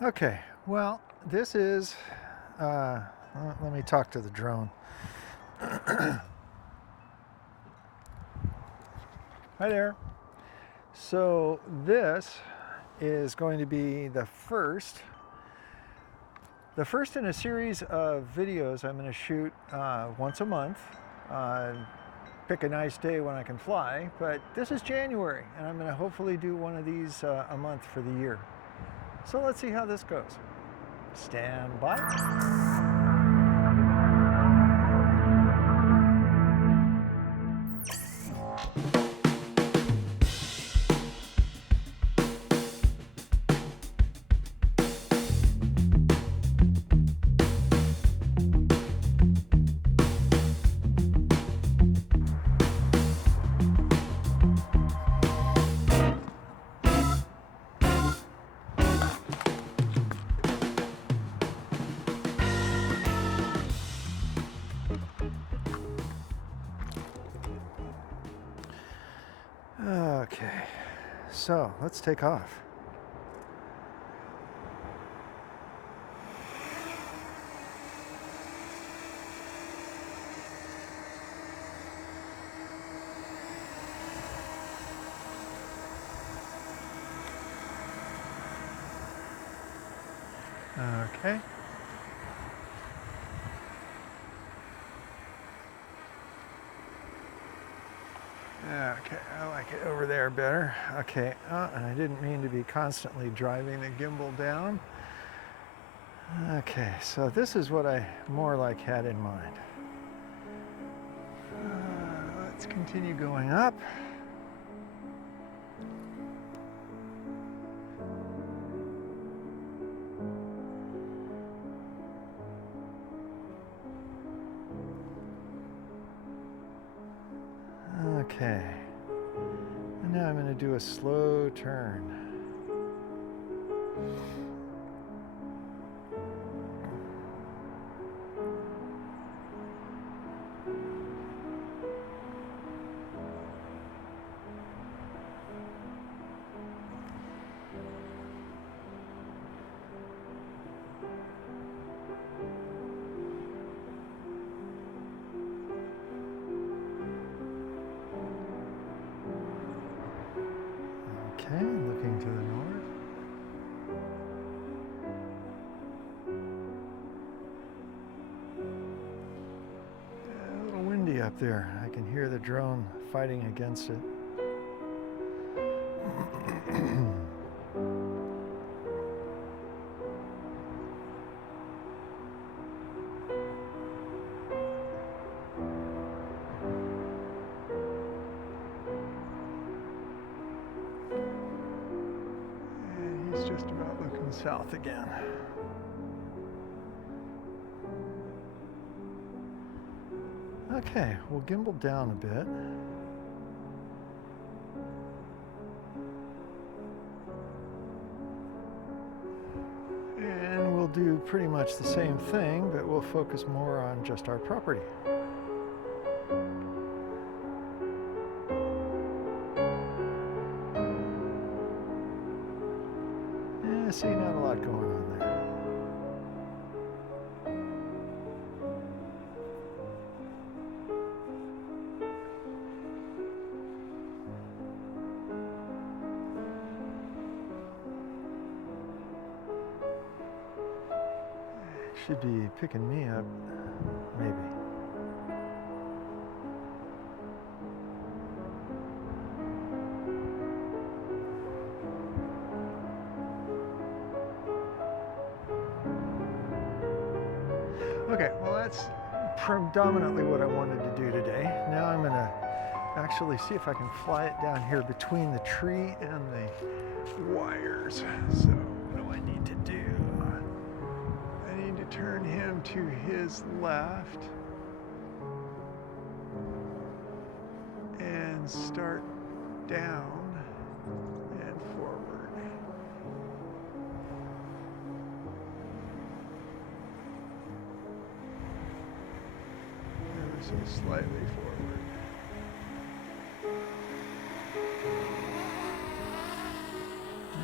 Okay, well, this is, let me talk to the drone. Hi there. So this is going to be the first in a series of videos I'm going to shoot once a month. Pick a nice day when I can fly, but this is January, and I'm going to hopefully do one of these a month for the year. So let's see how this goes. Stand by. Okay, so let's take off. Okay. Okay, I like it over there better. Okay, and I didn't mean to be constantly driving the gimbal down. Okay, so this is what I more like had in mind. Let's continue going up. Okay, and now I'm going to do a slow turn. Okay, looking to the north. A little windy up there. I can hear the drone fighting against it. And he's just about looking south again. Okay, we'll gimbal down a bit. And we'll do pretty much the same thing, but we'll focus more on just our property. See, not a lot going on there. Should be picking me up, maybe. Okay, well that's predominantly what I wanted to do today. Now I'm going to actually see if I can fly it down here between the tree and the wires. So what do I need to do? I need to turn him to his left and start down and forward. Ever so slightly forward.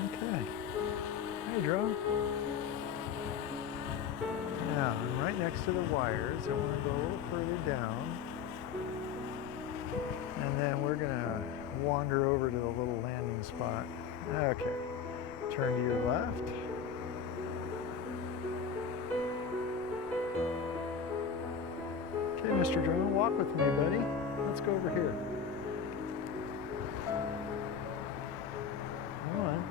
Okay. Hey, drone. Now, I'm right next to the wires. I want to go a little further down. And then we're going to wander over to the little landing spot. Okay. Turn to your left. Okay, Mr. Drone, walk with me, buddy. Let's go over here. Come on.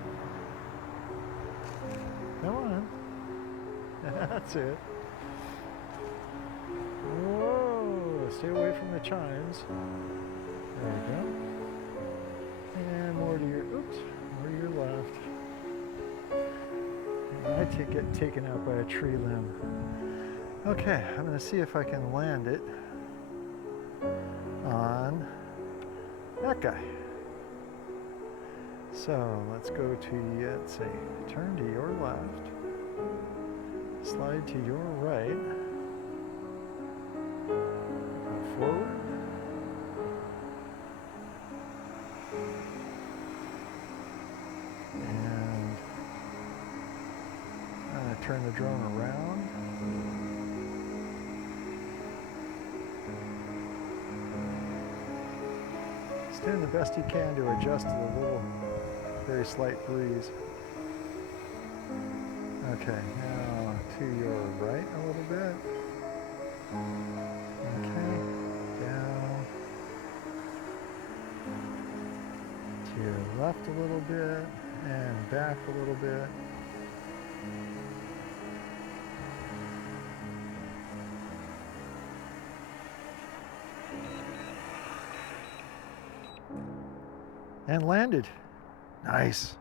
Come on. That's it. Whoa! Stay away from the chimes. There you go. And more to your, oops, more to your left. And I get taken out by a tree limb. Okay, I'm going to see if I can land it on that guy. So let's go to, let's see, turn to your left, slide to your right, go forward, and I'm going to turn the drone around. It's doing the best he can to adjust to the little, very slight breeze. Okay, now to your right a little bit. Okay, down. To your left a little bit, and back a little bit. And landed. Nice.